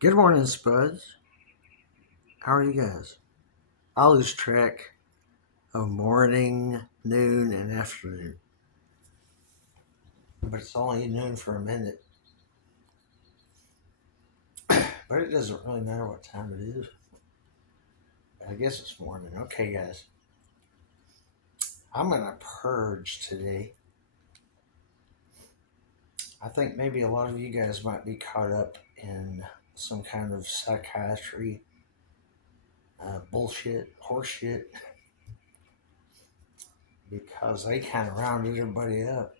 Good morning, Spuds. How are you guys? I lose track of morning, noon, and afternoon, but it's only noon for a minute. But it doesn't really matter what time it is. I guess it's morning. Okay, guys. I'm gonna purge today. I think maybe a lot of you guys might be caught up in some kind of psychiatry bullshit, horseshit, because they kind of rounded everybody up,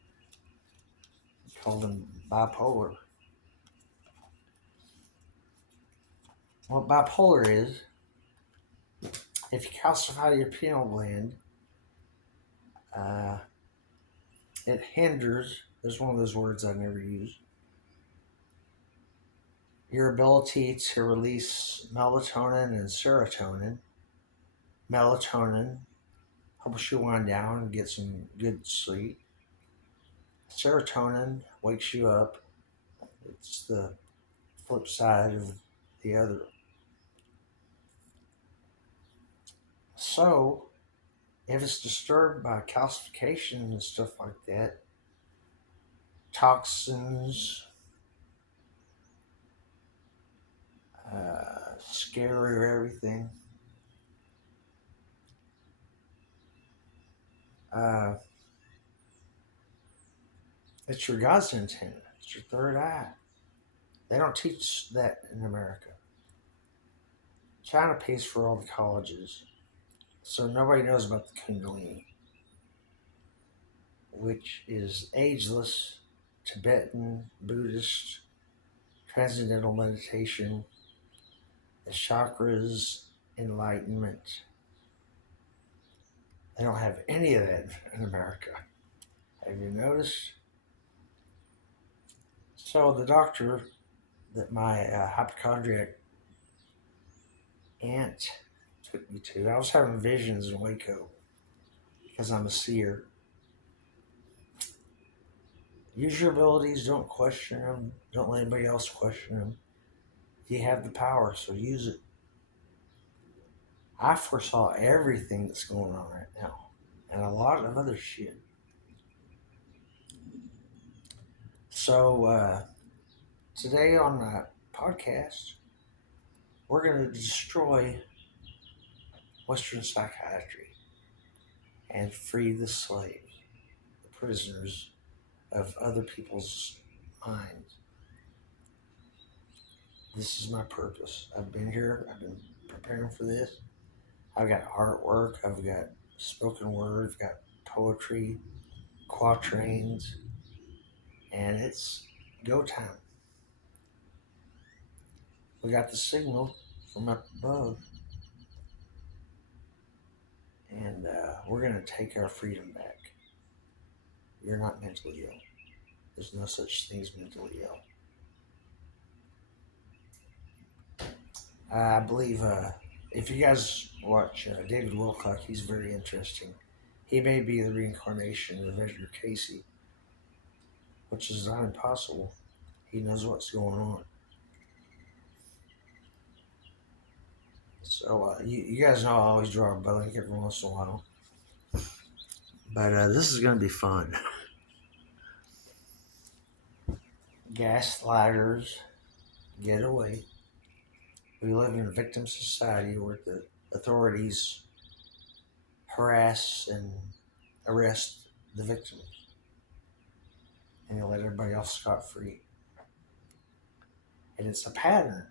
called them bipolar. What bipolar is, if you calcify your pineal gland, uh, it hinders, there's one of those words I never use, your ability to release melatonin and serotonin. Melatonin helps you wind down and get some good sleep. Serotonin wakes you up. It's the flip side of the other. So, if it's disturbed by calcification and stuff like that, toxins, scary everything, uh, it's your God's antenna. It's your third eye. They don't teach that in America. China pays for all the colleges, so nobody knows about the Kundalini, which is ageless, Tibetan, Buddhist, transcendental meditation, the chakras, enlightenment. They don't have any of that in America. Have you noticed? So the doctor that my hypochondriac aunt took me to, I was having visions in Waco because I'm a seer. Use your abilities, don't question them, don't let anybody else question them. You have the power, so use it. I foresaw everything that's going on right now and a lot of other shit. So, today on my podcast, we're going to destroy Western psychiatry and free the slaves, the prisoners of other people's minds. This is my purpose. I've been here, I've been preparing for this. I've got artwork, I've got spoken word, I've got poetry, quatrains, and it's go time. We got the signal from up above, and we're going to take our freedom back. You're not mentally ill. There's no such thing as mentally ill. I believe if you guys watch David Wilcock, he's very interesting. He may be the reincarnation of Edgar Casey, which is not impossible. He knows what's going on. So you guys know I always draw a blank every once in a while. But this is going to be fun. Gaslighters, get away. We live in a victim society where the authorities harass and arrest the victims and they let everybody else scot free. And it's a pattern.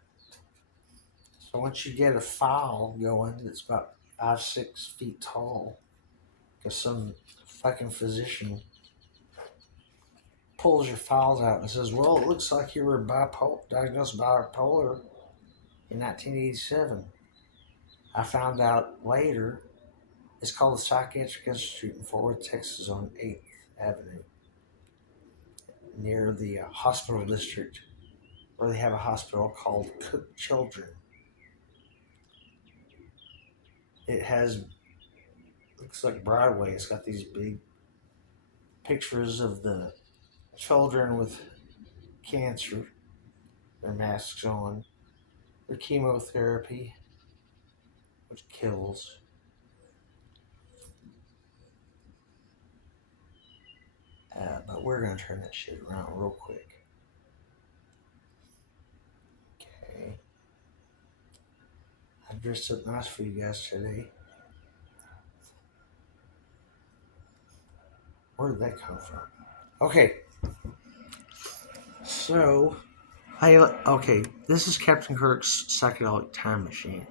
So once you get a file going that's about 5, 6 feet tall, because some fucking physician pulls your files out and says, well, it looks like you were diagnosed bipolar in 1987. I found out later it's called the Psychiatric Institute in Fort Worth, Texas on 8th Avenue near the hospital district where they have a hospital called Cook Children. It has, looks like Broadway. It's got these big pictures of the children with cancer, their masks on. the chemotherapy, which kills. But we're going to turn that shit around real quick. Okay. I dressed up nice for you guys today. Where did that come from? Okay. So, okay, this is Captain Kirk's psychedelic time machine.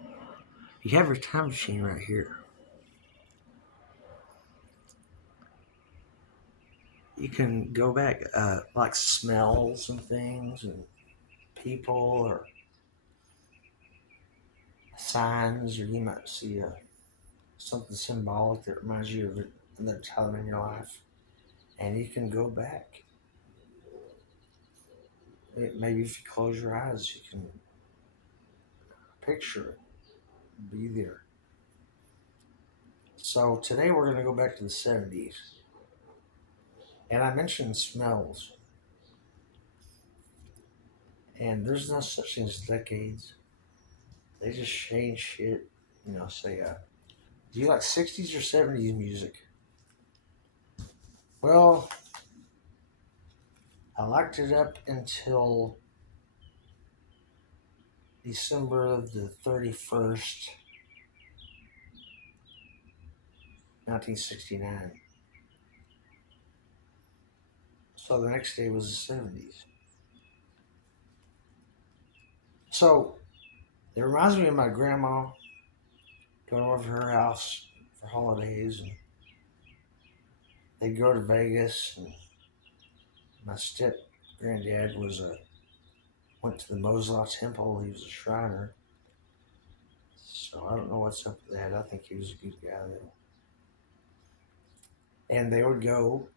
You have your time machine right here. You can go back, like smells and things, and people, or signs, or you might see something symbolic that reminds you of another time in your life, and you can go back. Maybe if you close your eyes, you can picture it, be there. So today we're going to go back to the 70s. And I mentioned smells. And there's no such thing as decades. They just change shit. Say, do you like 60s or 70s music? Well, I liked it up until December the 31st, 1969. So the next day was the 70s. So it reminds me of my grandma going over to her house for holidays, and they'd go to Vegas, and my step granddad went to the Mosla Temple. He was a Shriner. So I don't know what's up with that. I think he was a good guy though. And they would go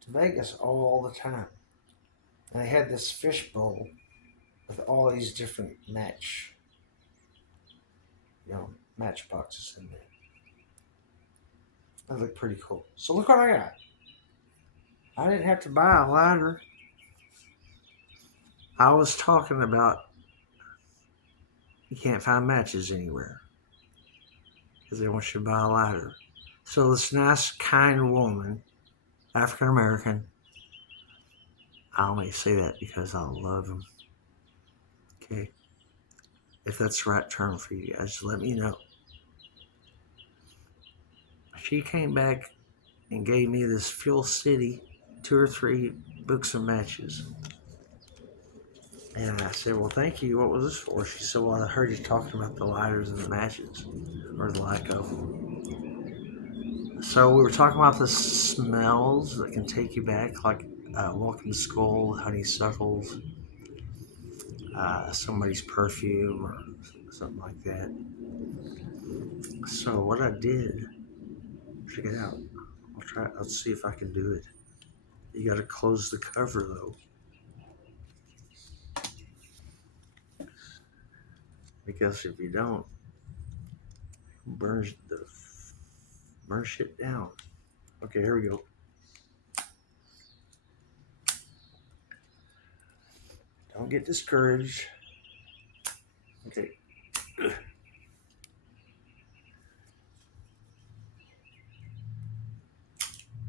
to Vegas all the time. And they had this fishbowl with all these different matchboxes in there. That looked pretty cool. So look what I got. I didn't have to buy a lighter. I was talking about you can't find matches anywhere because they want you to buy a lighter. So this nice, kind woman, African American, I only say that because I love them. Okay. If that's the right term for you guys, let me know. She came back and gave me this Fuel City 2 or 3 books of matches. And I said, well, thank you. What was this for? She said, well, I heard you talking about the lighters and the matches, or the lack of them. So we were talking about the smells that can take you back, like Welcome to Skull, honeysuckles, somebody's perfume, or something like that. So what I did, check it out. Let's see if I can do it. You got to close the cover though, because if you don't, burn shit down. Okay, here we go. Don't get discouraged. Okay.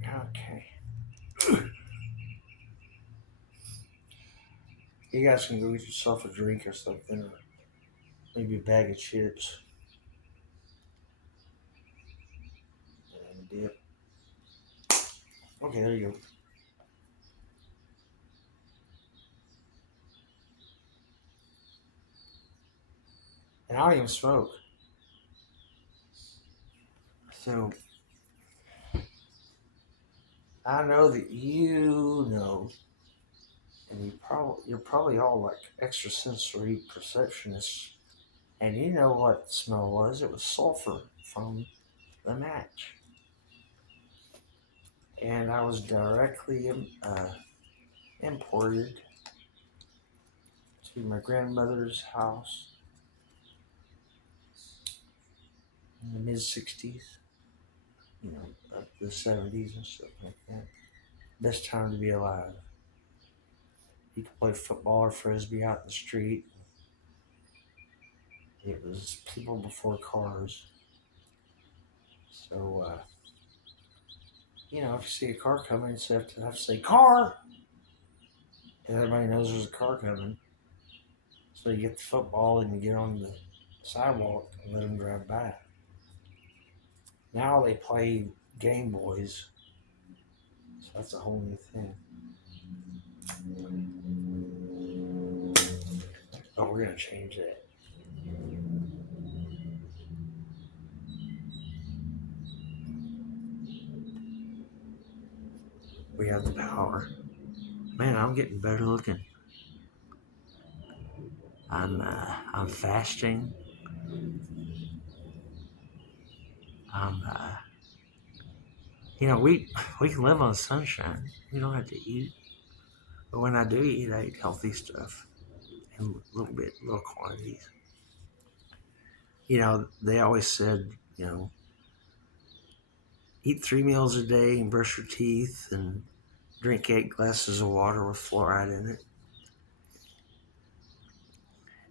Okay. You guys can go get yourself a drink or something, or maybe a bag of chips and dip. Okay, there you go. And I don't even smoke. So I know that you know, and you're probably all like extrasensory perceptionists, and you know what the smell was. It was sulfur from the match. And I was directly imported to my grandmother's house in the mid 60s, up to the 70s and stuff like that. Best time to be alive. You could play football or frisbee out in the street. It was people before cars. So, if you see a car coming, you have to say, car! And everybody knows there's a car coming. So you get the football and you get on the sidewalk and let them drive by. Now they play Game Boys. So that's a whole new thing. But we're going to change that. We have the power. Man, I'm getting better looking. I'm fasting. I'm we can live on sunshine. We don't have to eat. But when I do eat, I eat healthy stuff in little quantities. They always said, eat 3 meals a day and brush your teeth and drink 8 glasses of water with fluoride in it.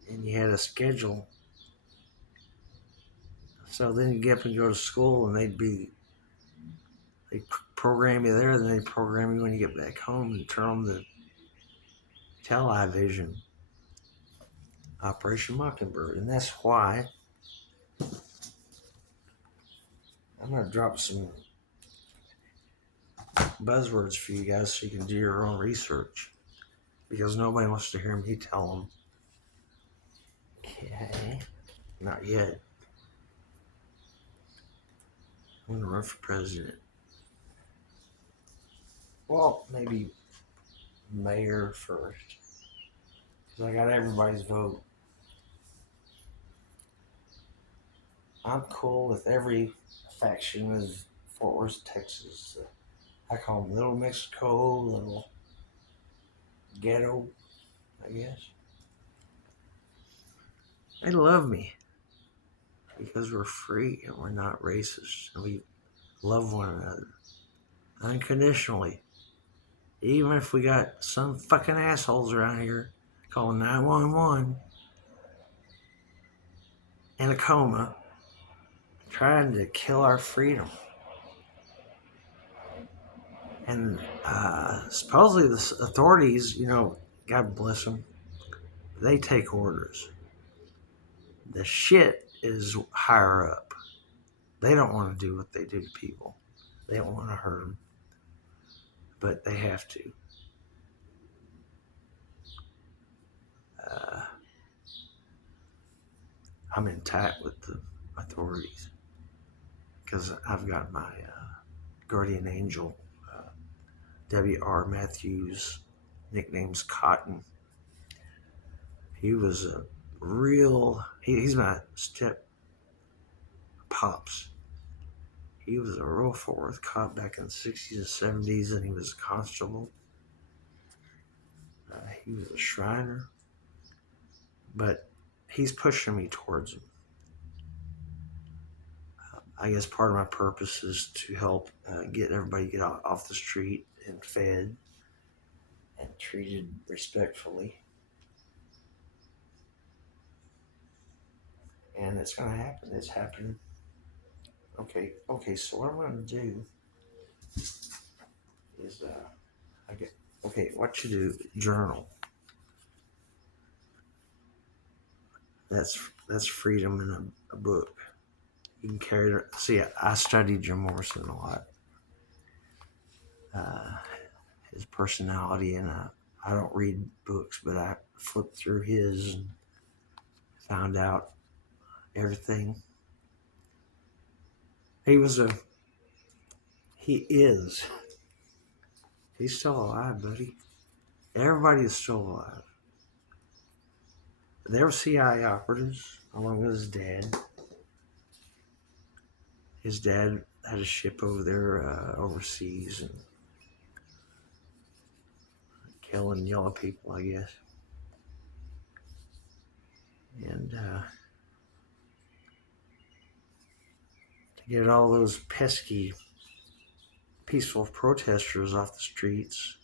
And you had a schedule. So then you get up and go to school, and they'd program you there, then they'd program you when you get back home and turn on the television, Operation Mockingbird. And that's why I'm going to drop some buzzwords for you guys so you can do your own research, because nobody wants to hear me tell them. Okay, not yet. I'm going to run for president. Well, maybe mayor first, because I got everybody's vote. I'm cool with every faction of Fort Worth, Texas. I call them Little Mexico, Little Ghetto, I guess. They love me because we're free and we're not racist, and we love one another unconditionally. Even if we got some fucking assholes around here calling 911 in a coma, trying to kill our freedom. And supposedly the authorities, God bless them, they take orders. The shit is higher up. They don't want to do what they do to people. They don't want to hurt them, but they have to. I'm in tight with the authorities because I've got my guardian angel, W.R. Matthews, nickname's Cotton. He was a he's my step pops. He was a real Fort Worth cop back in the 60s and 70s, and he was a constable. He was a Shriner, but he's pushing me towards him. I guess part of my purpose is to help get everybody off the street and fed and treated respectfully. And it's going to happen. It's happening. Okay, so what I'm going to do is, what you do, journal. That's freedom in a book. You can carry it. See, I studied Jim Morrison a lot. His personality, and I don't read books, but I flipped through his and found out everything. He's still alive, buddy. Everybody is still alive. They were CIA operatives, along with his dad. His dad had a ship over there, overseas, and killing yellow people, I guess. And to get all those pesky, peaceful protesters off the streets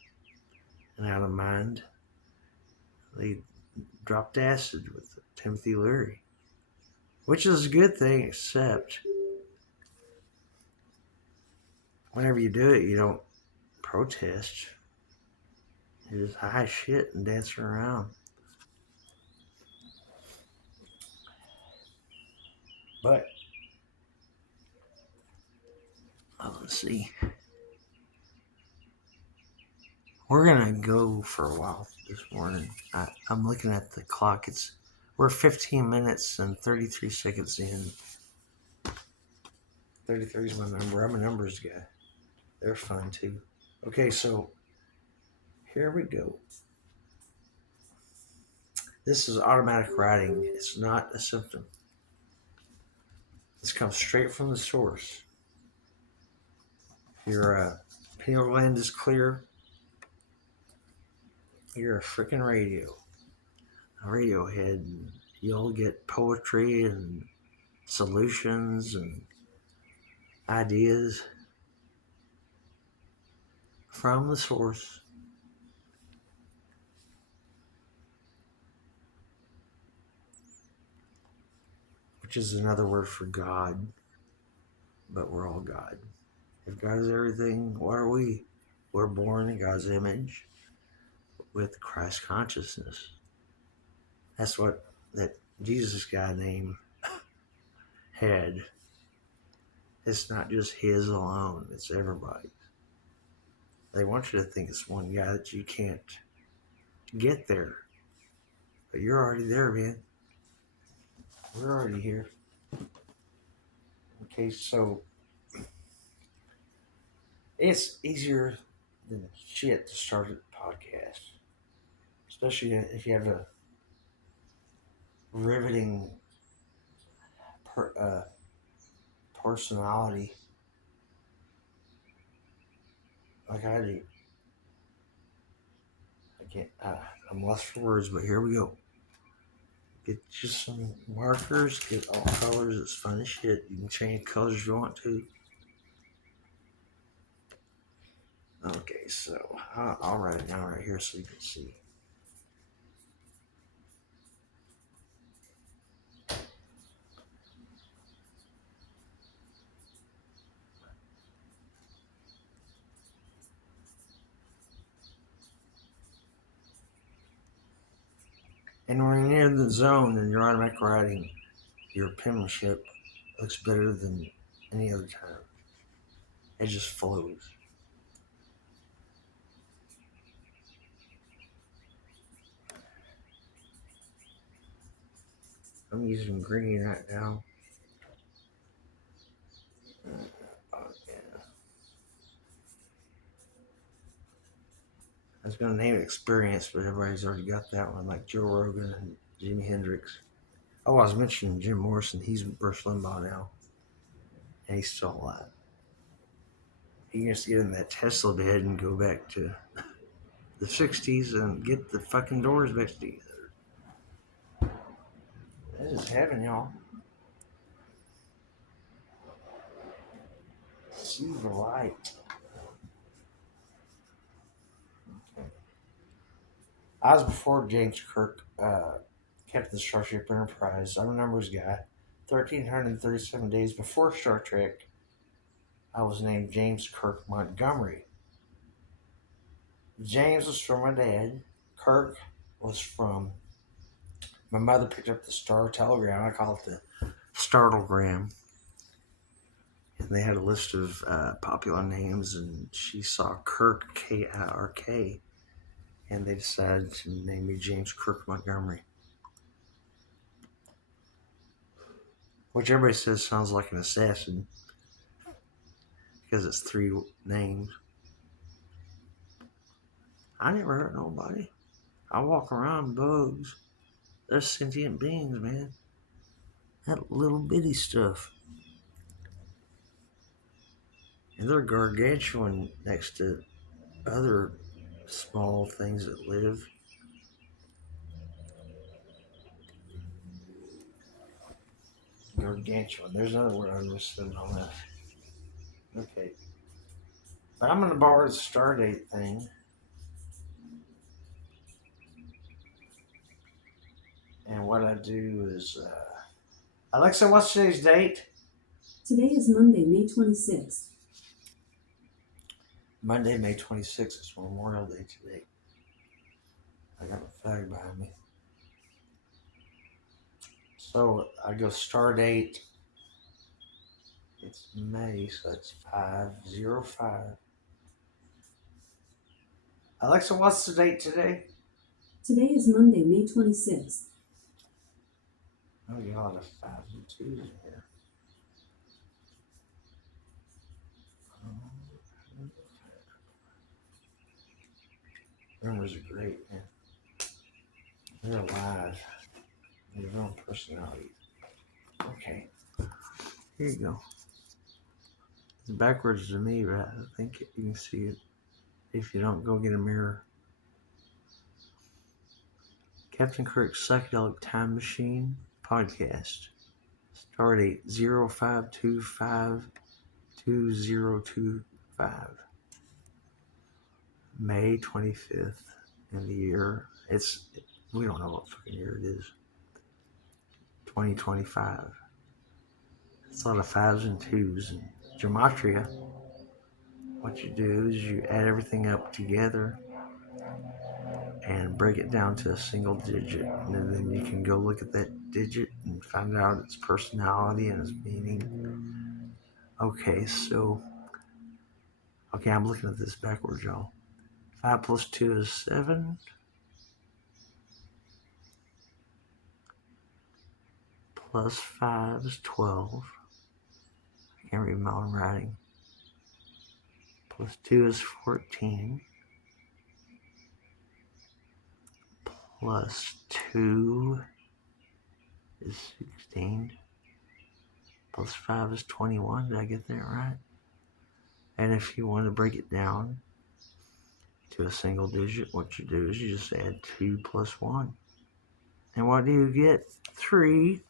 and out of mind, they dropped acid with Timothy Leary. which is a good thing, except whenever you do it, you don't protest. You just high shit and dancing around. But let's see. We're gonna go for a while this morning. I'm looking at the clock. We're 15 minutes and 33 seconds in. 33 is my number. I'm a numbers guy. They're fun too. Okay, so here we go. This is automatic writing. It's not a symptom. This comes straight from the source. Your pineal gland is clear. You're a freaking a radio head. And you'll get poetry and solutions and ideas from the source. Which is another word for God. But we're all God. If God is everything, what are we? We're born in God's image with Christ consciousness. That's what that Jesus guy name had. It's not just his alone, it's everybody's. They want you to think it's one guy that you can't get there. But you're already there, man. We're already here. Okay, so it's easier than shit to start a podcast. Especially if you have a riveting personality like I do. I'm lost for words, but here we go. Get you some markers, get all colors, it's fun as shit. You can change colors if you want to. Okay, so I'll write it down right here so you can see. And when you're in the zone and you're automatic writing, your penmanship looks better than any other time. It just flows. I'm using green right now. Oh, yeah. I was going to name it Experience, but everybody's already got that one, like Joe Rogan and Jimi Hendrix. Oh, I was mentioning Jim Morrison. He's Bruce Limbaugh now. And he's still alive. He can just get in that Tesla bed and go back to the 60s and get the fucking doors back together. That is heaven, y'all. See the light. Okay. I was before James Kirk, Captain the Starship Enterprise. I'm a numbers guy. 1,337 days before Star Trek, I was named James Kirk Montgomery. James was from my dad. Kirk was from my mother. Picked up the Star Telegram. I call it the Startlegram. And they had a list of popular names, and she saw Kirk, K-I-R-K, and they decided to name me James Kirk Montgomery. Which everybody says sounds like an assassin, because it's 3 names. I never hurt nobody. I walk around bugs. They're sentient beings, man. That little bitty stuff. And they're gargantuan next to other small things that live. Gargantuan. There's another word I'm missing on that. Okay. But I'm going to borrow the stardate thing. And what I do is Alexa, what's today's date? Today is Monday, May 26th. Monday, May 26th. It's Memorial Day today. I got a flag behind me. So I go stardate. It's May, so it's 505. Alexa, what's the date today? Today is Monday, May 26th. Oh, you got a lot of fives and twos in here. Numbers are great, man. They're alive. They have their own personality. Okay. Here you go. It's backwards to me, but I think you can see it. If you don't, go get a mirror. Captain Kirk's Psychedelic Time Machine podcast. Stardate 05252025. May 25th in the year. We don't know what fucking year it is. 2025. It's a lot of fives and twos. And gematria, what you do is you add everything up together and break it down to a single digit. And then you can go look at that digit and find out its personality and its meaning. Okay, I'm looking at this backwards, y'all. 5 plus 2 is 7. Plus 5 is 12. I can't read my own writing. Plus 2 is 14. Plus 2 is 16. Plus 5 is 21. Did I get that right? And if you want to break it down to a single digit, what you do is you just add 2 plus 1. And what do you get? 3.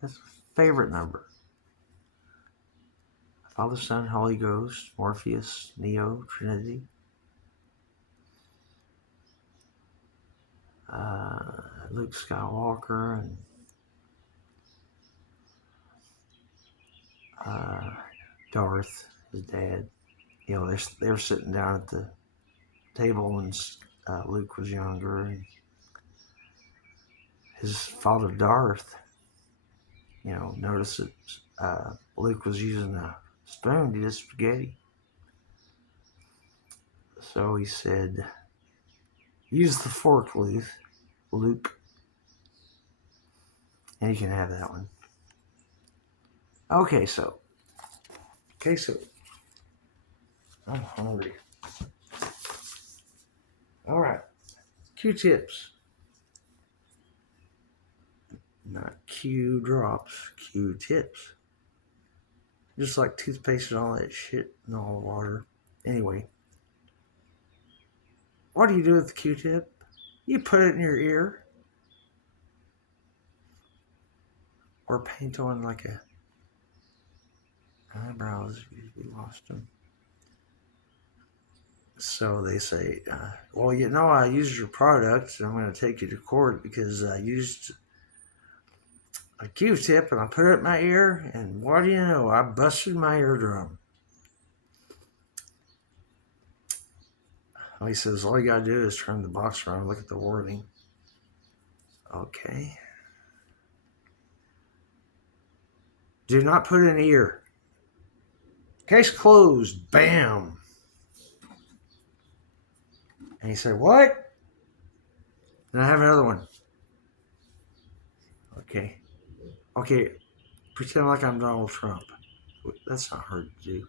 That's my favorite number. Father, Son, Holy Ghost, Morpheus, Neo, Trinity. Luke Skywalker and Darth, his dad. You know, they were sitting down at the table when Luke was younger, and his father Darth, noticed that Luke was using a spoon to eat his spaghetti. So he said, "Use the fork, Luke, and you can have that one." Okay, so I'm hungry. All right, Q-tips, not Q drops, Q-tips. Just like toothpaste and all that shit and all the water. Anyway, what do you do with the Q-tip? You put it in your ear or paint on like a eyebrows if you lost them. So they say, I used your product and I'm going to take you to court because I used a Q-tip and I put it in my ear, and what do you know? I busted my eardrum. He says, all you got to do is turn the box around and look at the wording. Okay. Do not put in ear. Case closed. Bam. And he said, what? And I have another one. Okay. Pretend like I'm Donald Trump. That's not hard to do.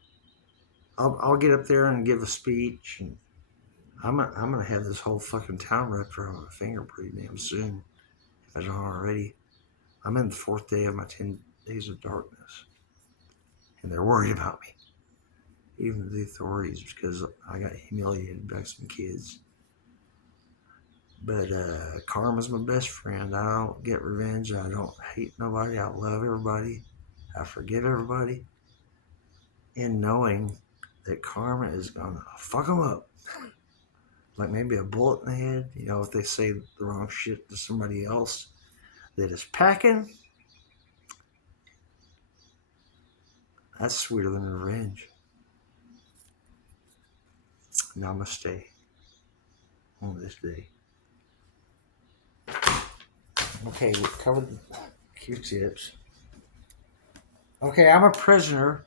I'll get up there and give a speech, and I'm gonna have this whole fucking town wrapped around my finger pretty damn soon, if I don't already. I'm in the 4th day of my 10 days of darkness, and they're worried about me, even the authorities, because I got humiliated by some kids. But karma's my best friend. I don't get revenge. I don't hate nobody. I love everybody. I forgive everybody, in knowing that karma is gonna fuck them up. Like maybe a bullet in the head. If they say the wrong shit to somebody else, that is packing, that's sweeter than revenge. Namaste on this day. Okay, we covered the Q-tips. Okay, I'm a prisoner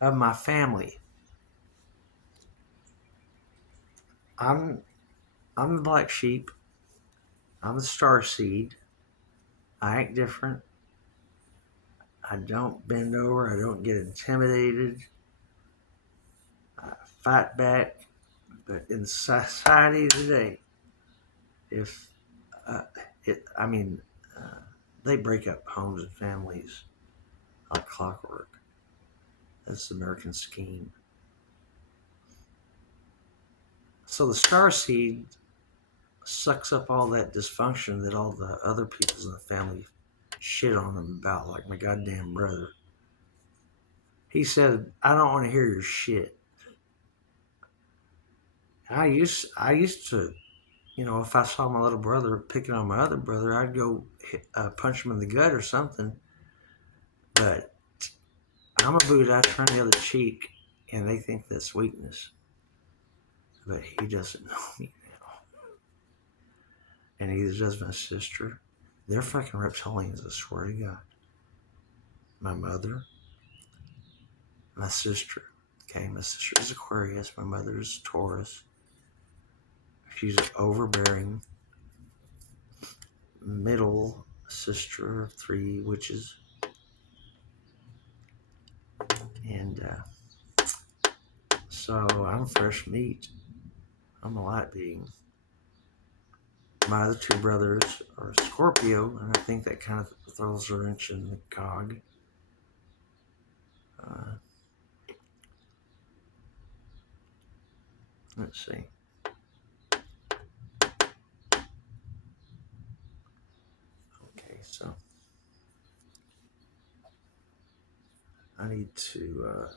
of my family. I'm the black sheep. I'm the star seed. I act different. I don't bend over. I don't get intimidated. I fight back. But in society today, if uh, I mean, uh, they break up homes and families like clockwork. That's the American scheme. So the star seed sucks up all that dysfunction that all the other people in the family shit on them about, like my goddamn brother. He said, "I don't want to hear your shit." I used to, if I saw my little brother picking on my other brother, I'd go punch him in the gut or something. But I'm a Buddha. I turn the other cheek, and they think that's weakness. But he doesn't know me now, and neither does my sister. They're fucking reptilians. I swear to God. My mother, my sister. Okay, my sister is Aquarius. My mother is Taurus. She's overbearing. Middle sister of 3 witches. And so I'm fresh meat. I'm a light being. My other 2 brothers are Scorpio, and I think that kind of throws a wrench in the cog. Let's see. Okay, so I need to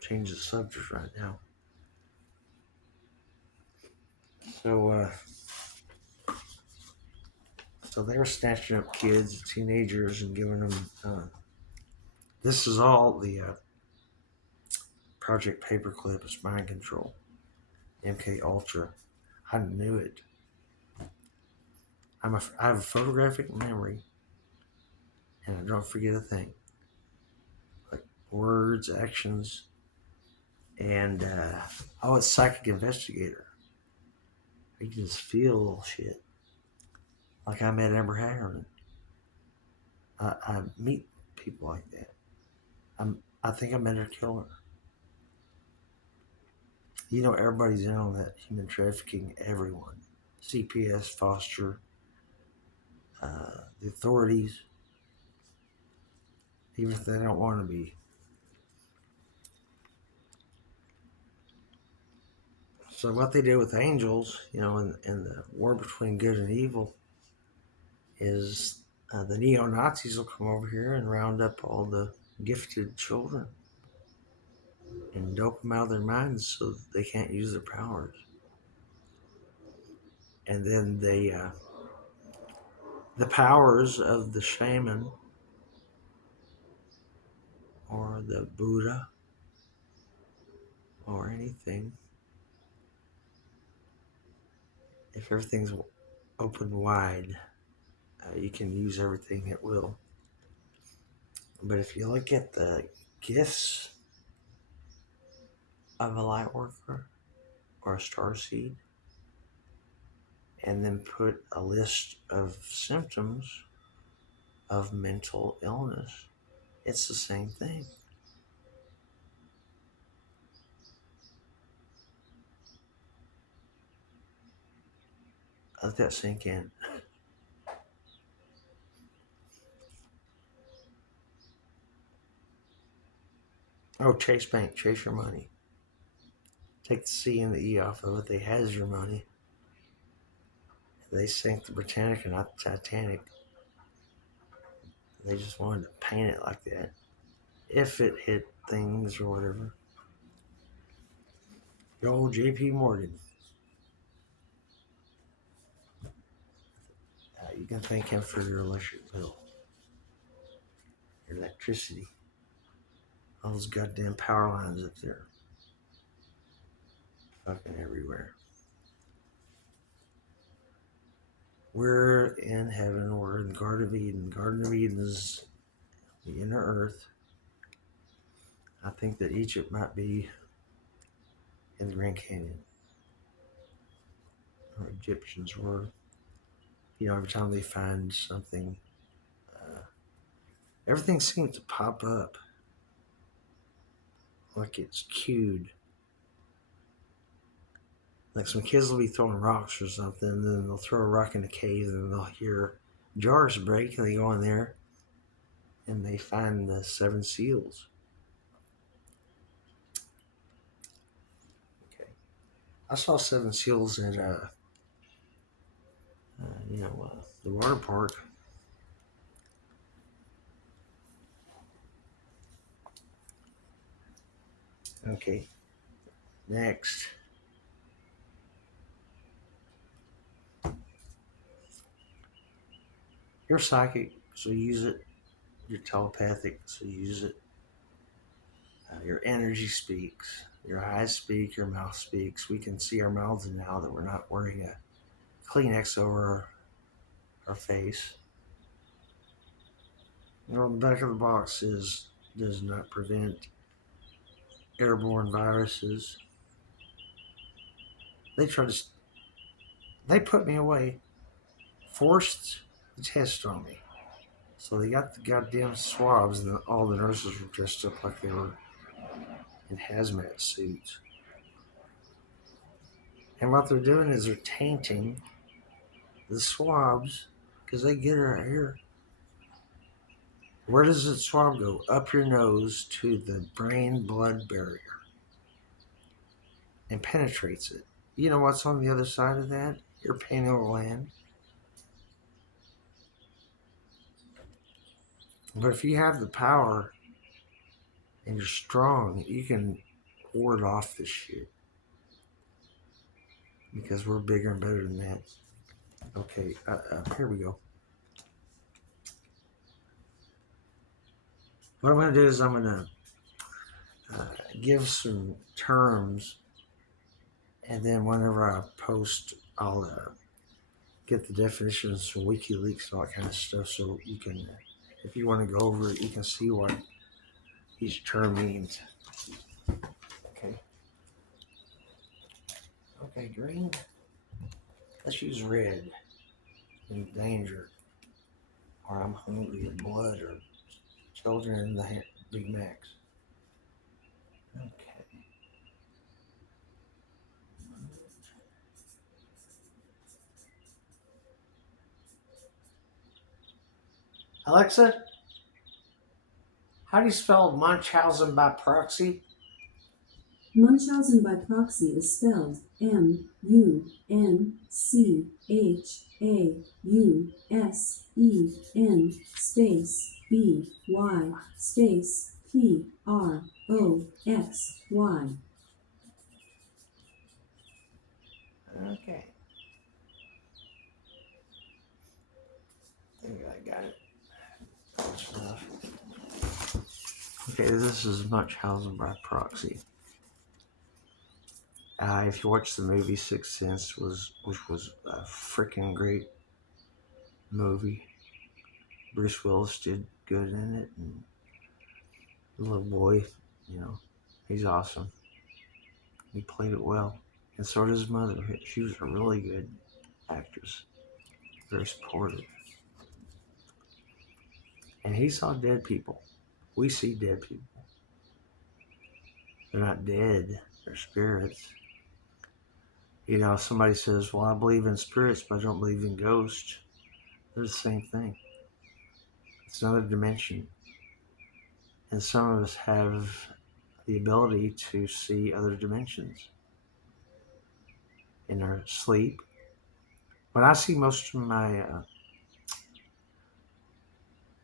change the subject right now. So they were snatching up kids, teenagers, and giving them. This is all the Project Paperclip. It's mind control. MK Ultra. I knew it. I have a photographic memory, and I don't forget a thing. Like words, actions, and I was a psychic investigator. I can just feel shit. Like I met Amber Hatterman. I meet people like that. I think I met her killer. Everybody's in on that human trafficking. Everyone, CPS, Foster, the authorities, even if they don't want to be. So what they did with angels, in the war between good and evil, is the neo-Nazis will come over here and round up all the gifted children and dope them out of their minds so that they can't use their powers. And then the powers of the shaman or the Buddha or anything, if everything's open wide, you can use everything at will. But if you look at the gifts of a light worker or a star seed, and then put a list of symptoms of mental illness, it's the same thing. Let that sink in. Oh, chase bank, chase your money. Take the C and the E off of it. They has your money. They sank the Britannica, not the Titanic. They just wanted to paint it like that. If it hit things or whatever. The old JP Morgan. You can thank him for your electric bill, your electricity, all those goddamn power lines up there, fucking everywhere. We're in heaven. We're in the Garden of Eden. Garden of Eden is the inner earth. I think that Egypt might be in the Grand Canyon. Or Egyptians were. You know, every time they find something, everything seems to pop up like it's cued. Like some kids will be throwing rocks or something, and then they'll throw a rock in a cave, and they'll hear jars break, and they go in there, and they find the 7 seals. Okay, I saw 7 seals at the water park. Okay, next. You're psychic, so use it. You're telepathic, so use it. Your energy speaks. Your eyes speak. Your mouth speaks. We can see our mouths now that we're not wearing a Kleenex over our face. You know, the back of the box does not prevent airborne viruses. They put me away, forced the test on me. So they got the goddamn swabs, and all the nurses were dressed up like they were in hazmat suits. And what they're doing is they're tainting the swabs because they get our air. Where does the swab go? Up your nose to the brain-blood barrier and penetrates it. You know what's on the other side of that? Your pineal gland. But if you have the power and you're strong, you can ward off this shit. Because we're bigger and better than that. Okay, here we go. What I'm going to do is I'm going to give some terms, and then whenever I post, I'll get the definitions from WikiLeaks and all that kind of stuff, so you can, if you want to go over it, you can see what each term means. Okay. Okay, green. Let's use red. In danger. Or I'm hungry, or blood, or children in the Big Macs. Okay. Alexa, how do you spell Munchausen by proxy? Munchausen by proxy is spelled Munchausen space BY space PROXY. Okay. I think I got it. Okay, this is Munchausen by proxy. If you watch the movie Sixth Sense, which was a freaking great movie. Bruce Willis did good in it, and the little boy, he's awesome. He played it well, and so did his mother. She was a really good actress, very supportive. And he saw dead people. We see dead people. They're not dead, they're spirits. Somebody says, well, I believe in spirits, but I don't believe in ghosts. They're the same thing. It's another dimension. And some of us have the ability to see other dimensions in our sleep. But I see most of my,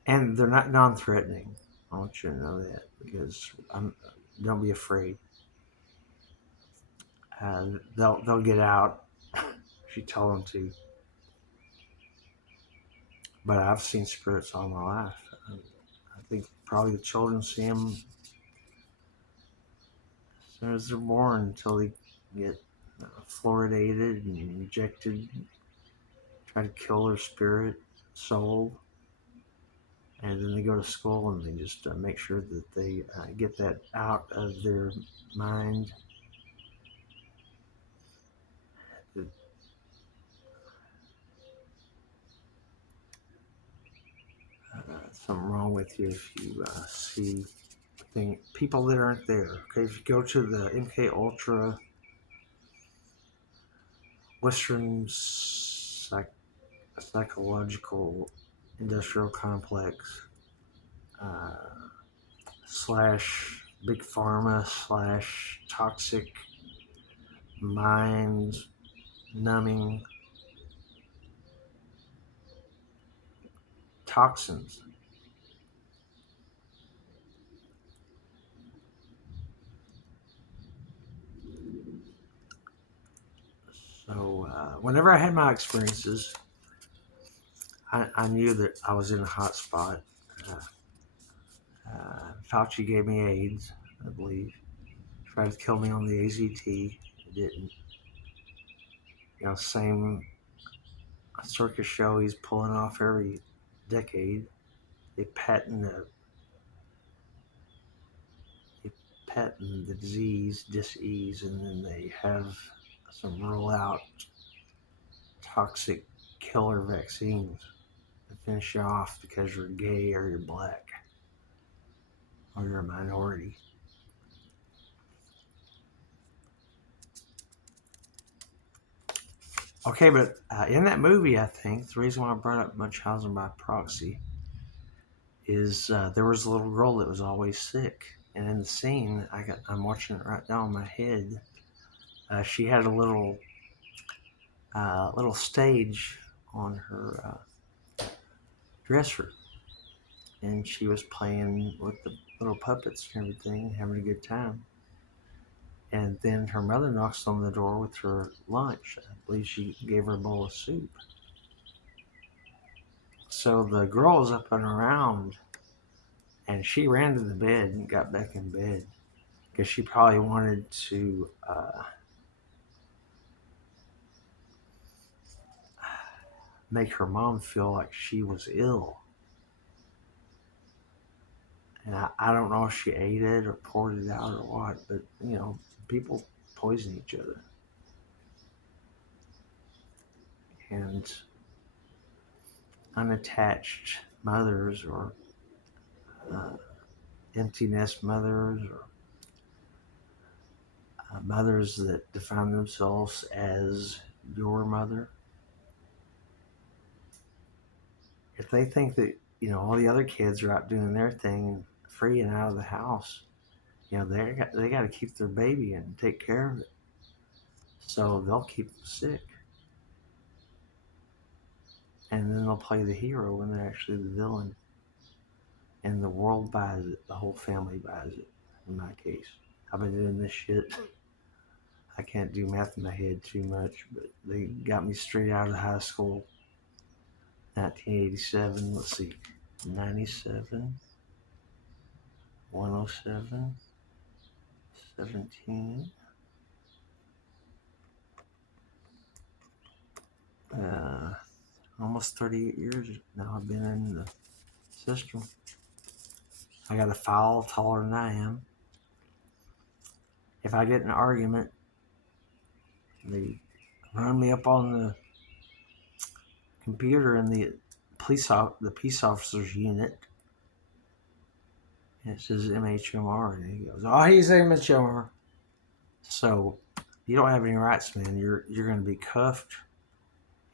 and they're not non-threatening. I want you to know that, because don't be afraid. They'll get out if you tell them to. But I've seen spirits all my life. I think probably the children see them as soon as they're born until they get fluoridated and injected, try to kill their spirit, soul, and then they go to school and they just make sure that they get that out of their mind. Something wrong with you if you see people that aren't there. Okay, if you go to the MK Ultra Western Psychological Industrial Complex uh, slash Big Pharma slash toxic mind numbing toxins. So whenever I had my experiences, I knew that I was in a hot spot. Fauci gave me AIDS, I believe. Tried to kill me on the AZT. It didn't. Same circus show he's pulling off every decade. They patent the disease, and then they have some roll out toxic killer vaccines to finish you off because you're gay or you're black or you're a minority. Okay, but in that movie, I think the reason why I brought up Munchausen by proxy is there was a little girl that was always sick, and in the scene, I'm watching it right now in my head. She had a little stage on her dresser, and she was playing with the little puppets and everything, having a good time. And then her mother knocks on the door with her lunch. I believe she gave her a bowl of soup. So the girl was up and around, and she ran to the bed and got back in bed because she probably wanted to make her mom feel like she was ill. And I don't know if she ate it or poured it out or what, but people poison each other. And unattached mothers or empty nest mothers or mothers that define themselves as your mother, if they think that all the other kids are out doing their thing free and out of the house, they got to keep their baby and take care of it, so they'll keep them sick, and then they'll play the hero when they're actually the villain, and the world buys it, the whole family buys it. In my case, I've been doing this shit. I can't do math in my head too much, but they got me straight out of high school. 1987, let's see, 97, 107, 17, almost 38 years now I've been in the system. I got a file taller than I am. If I get in an argument, they run me up on the computer in the peace officers unit, and it says MHMR, and he goes, "Oh, he's MHMR." So you don't have any rights, man. You're going to be cuffed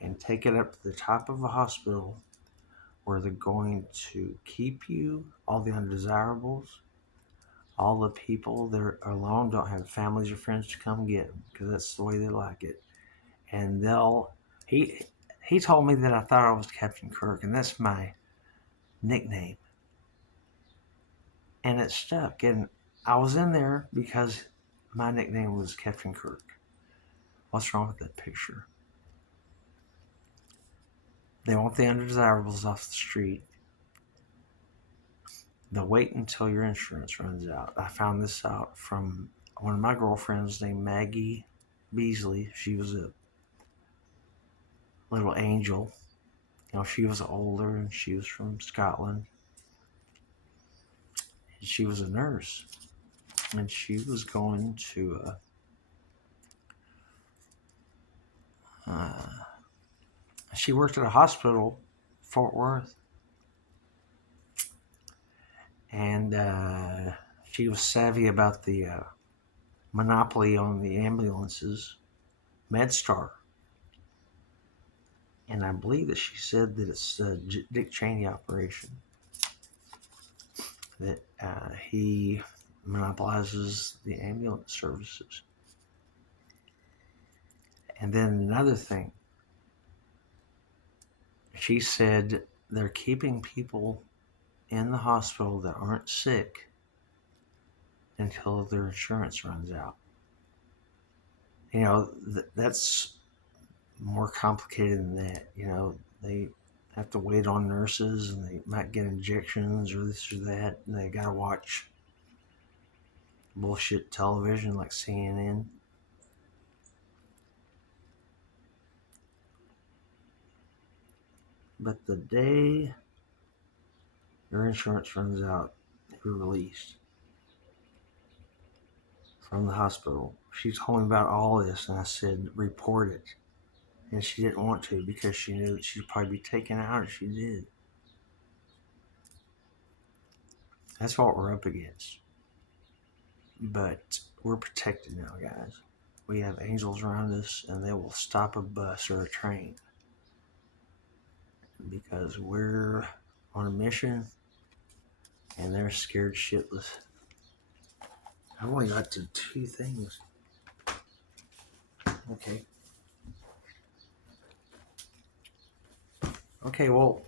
and taken up to the top of a hospital where they're going to keep you, all the undesirables, all the people that are alone, don't have families or friends to come get them, because that's the way they like it. And he told me that I thought I was Captain Kirk, and that's my nickname. And it stuck, and I was in there because my nickname was Captain Kirk. What's wrong with that picture? They want the undesirables off the street. They'll wait until your insurance runs out. I found this out from one of my girlfriends named Maggie Beasley. She was a little angel. She was older and she was from Scotland. And she was a nurse. And she was going to she worked at a hospital, Fort Worth. And she was savvy about the monopoly on the ambulances, MedStar. And I believe that she said that it's a Dick Cheney operation. That he monopolizes the ambulance services. And then another thing, she said they're keeping people in the hospital that aren't sick until their insurance runs out. That's more complicated than that. They have to wait on nurses and they might get injections or this or that, and they gotta watch bullshit television like CNN. But the day your insurance runs out, you're released from the hospital. She told me about all this, and I said, report it. And she didn't want to because she knew that she'd probably be taken out if she did. That's what we're up against. But we're protected now, guys. We have angels around us, and they will stop a bus or a train because we're on a mission, and they're scared shitless. I've only got to 2 things. Okay, well,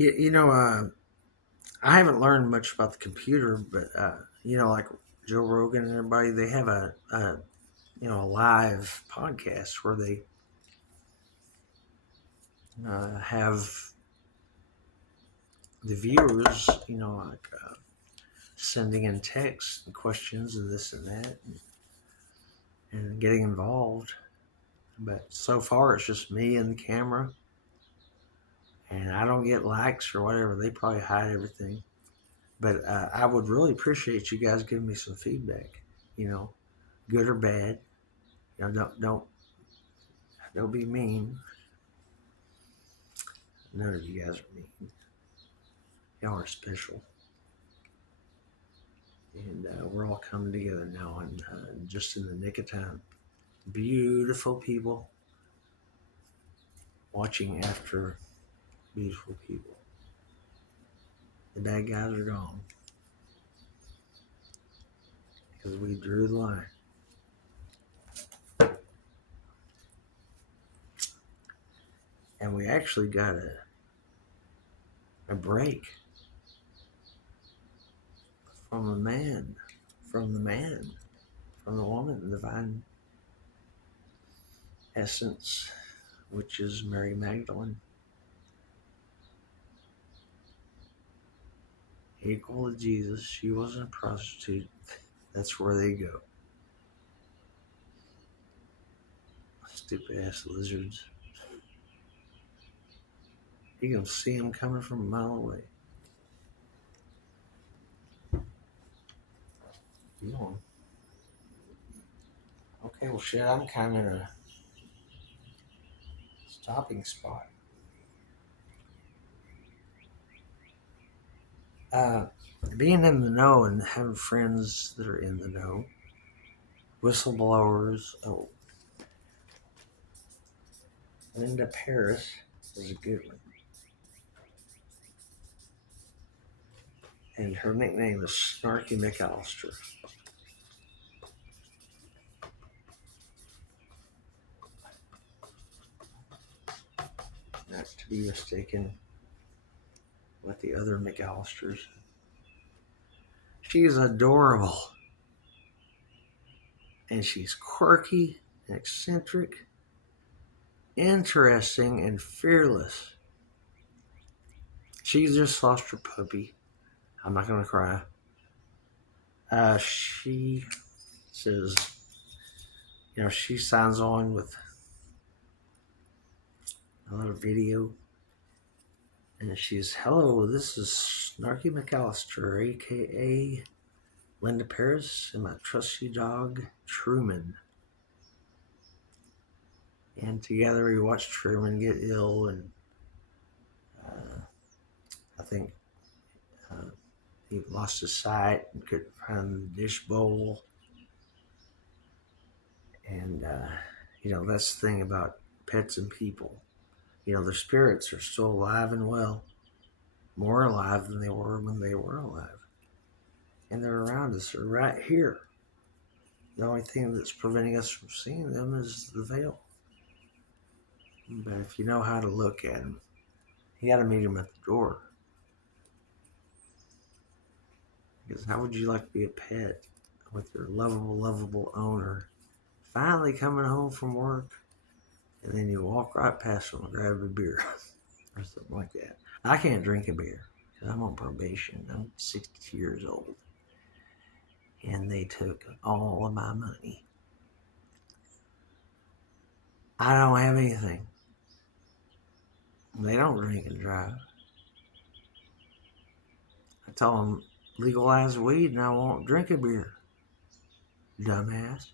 I haven't learned much about the computer, but like Joe Rogan and everybody, they have a live podcast where they have the viewers, sending in texts and questions and this and that, and getting involved. But so far, it's just me and the camera, and I don't get likes or whatever. They probably hide everything. But I would really appreciate you guys giving me some feedback, good or bad. Don't be mean. None of you guys are mean. Y'all are special. And we're all coming together now, and just in the nick of time. Beautiful people watching after beautiful people. The bad guys are gone because we drew the line. And we actually got a break from the woman, the divine essence, which is Mary Magdalene. Equal to Jesus. She wasn't a prostitute. That's where they go. Stupid ass lizards. You can see them coming from a mile away. You know. Okay, well, shit, I'm kind of in a stopping spot. Being in the know and having friends that are in the know, whistleblowers. Oh, Linda Paris is a good one. And her nickname is Snarky McAllister. Not to be mistaken with the other McAllisters. She's adorable. And she's quirky and eccentric. interesting and fearless. She just lost her puppy. I'm not gonna cry. She says, she signs on with a little video, and she's, "Hello, this is Snarky McAllister, aka Linda Paris, and my trusty dog Truman." And together we watched Truman get ill, and I think he lost his sight and couldn't find the dish bowl. And, that's the thing about pets and people. Their spirits are still alive and well, more alive than they were when they were alive. And they're around us, they're right here. The only thing that's preventing us from seeing them is the veil. But if you know how to look at them, you got to meet them at the door. Because how would you like to be a pet with your lovable owner finally coming home from work, and then you walk right past them and grab a beer or something like that? I can't drink a beer because I'm on probation. I'm 62 years old. And they took all of my money. I don't have anything. They don't drink and drive. I tell them, legalize weed and I won't drink a beer. Dumbass.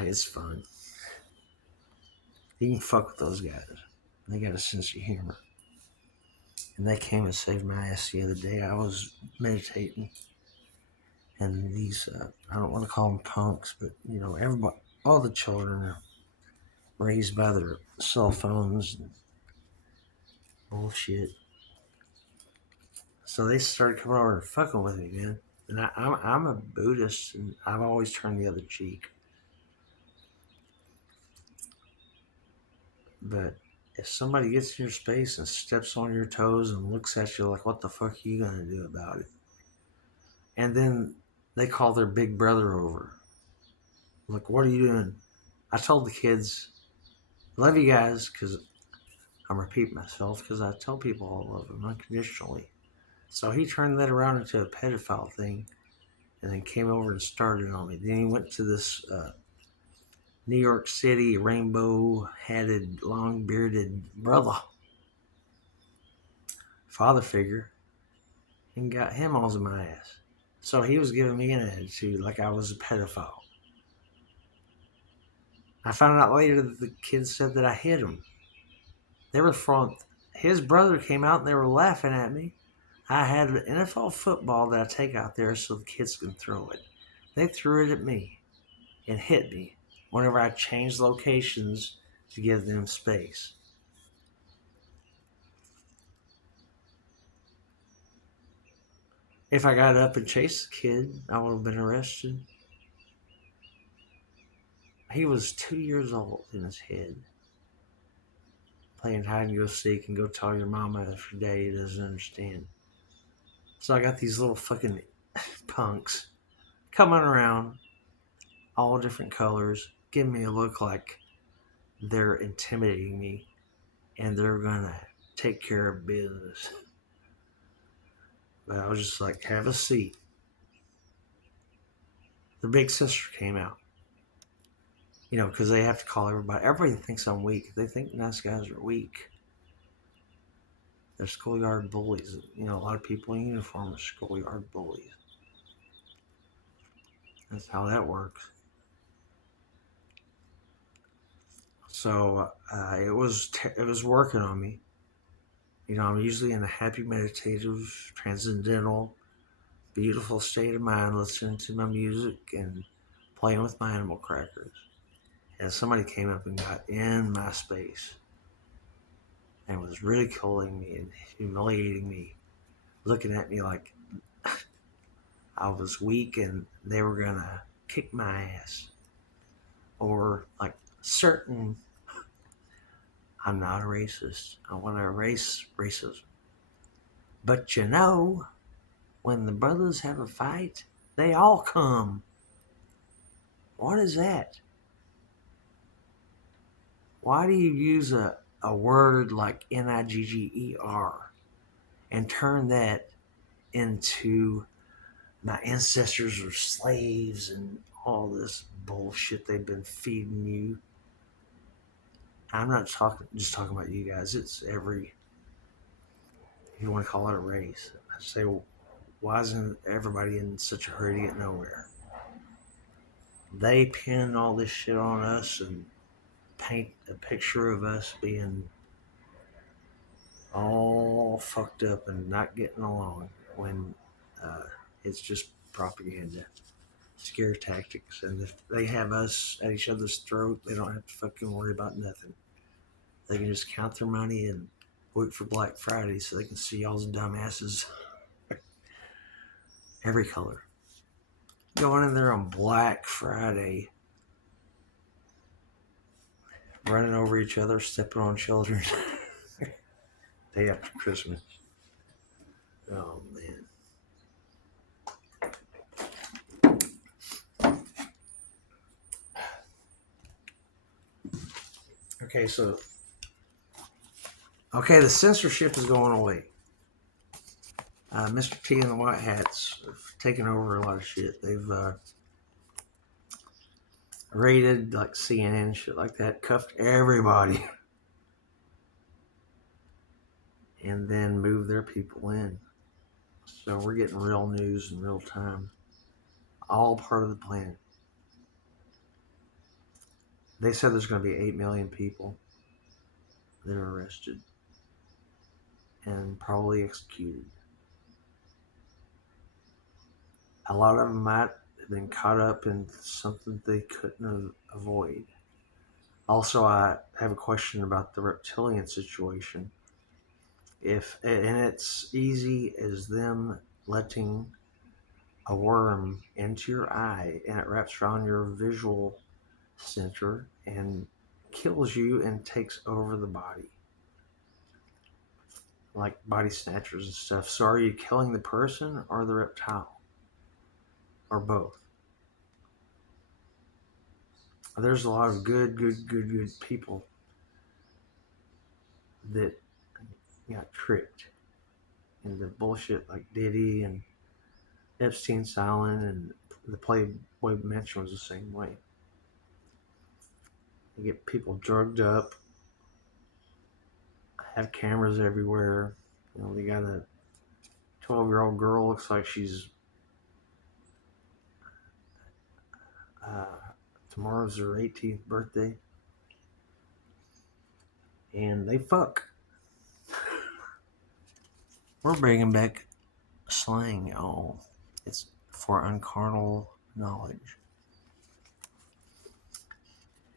It's fun. You can fuck with those guys. They got a sense of humor. And they came and saved my ass the other day. I was meditating. And these, I don't want to call them punks, but, everybody, all the children are raised by their cell phones and bullshit. So they started coming over and fucking with me, man. And I'm a Buddhist, and I've always turned the other cheek. But if somebody gets in your space and steps on your toes and looks at you like, what the fuck are you going to do about it? And then they call their big brother over. Like, what are you doing? I told the kids, love you guys, because I'm repeating myself, because I tell people I love them unconditionally. So he turned that around into a pedophile thing and then came over and started on me. Then he went to this New York City rainbow-hatted, long-bearded brother, father figure, and got him all in my ass. So he was giving me an attitude like I was a pedophile. I found out later that the kids said that I hit him. They were his brother came out and they were laughing at me. I had an NFL football that I take out there so the kids can throw it. They threw it at me and hit me whenever I changed locations to give them space. If I got up and chased the kid, I would have been arrested. He was 2 years old in his head. Playing hide and go seek and go tell your mama if your daddy doesn't understand. So I got these little fucking punks coming around, all different colors, giving me a look like they're intimidating me and they're gonna take care of business. But I was just like, have a seat. The big sister came out. Because they have to call everybody. Everybody thinks I'm weak. They think nice guys are weak. They're schoolyard bullies. A lot of people in uniform are schoolyard bullies. That's how that works. So it was working on me. I'm usually in a happy, meditative, transcendental, beautiful state of mind, listening to my music and playing with my animal crackers. And somebody came up and got in my space and was ridiculing me and humiliating me, looking at me like I was weak and they were gonna kick my ass. Or like certain, I'm not a racist. I want to erase racism. But when the brothers have a fight, they all come. What is that? Why do you use a word like Nigger and turn that into my ancestors were slaves and all this bullshit they've been feeding you? I'm not just talking about you guys. It's every, if you want to call it a race. I say, well, why isn't everybody in such a hurry to get nowhere? They pin all this shit on us and paint a picture of us being all fucked up and not getting along when uh, it's just propaganda, scare tactics. And if they have us at each other's throat, they don't have to fucking worry about nothing. They can just count their money and wait for Black Friday so they can see y'all's dumbasses every color. Going in there on Black Friday, running over each other, stepping on children. Day after Christmas. Oh, man. Okay, the censorship is going away. Mr. T and the White Hats have taken over a lot of shit. They've raided like CNN, shit like that, cuffed everybody, and then moved their people in. So we're getting real news in real time. All part of the plan. They said there's going to be 8 million people that are arrested and probably executed. A lot of them might have been caught up in something they couldn't avoid. Also, I have a question about the reptilian situation. And it's easy as them letting a worm into your eye and it wraps around your visual center and kills you and takes over the body. Like body snatchers and stuff. So are you killing the person or the reptile? Or both? There's a lot of good people that got tricked into bullshit like Diddy and Epstein's Island, and the Playboy Mansion was the same way. You get people drugged up, have cameras everywhere. You know, they got a 12-year-old girl, looks like she's tomorrow's her 18th birthday, and they fuck. We're bringing back slang, y'all. It's for uncarnal knowledge.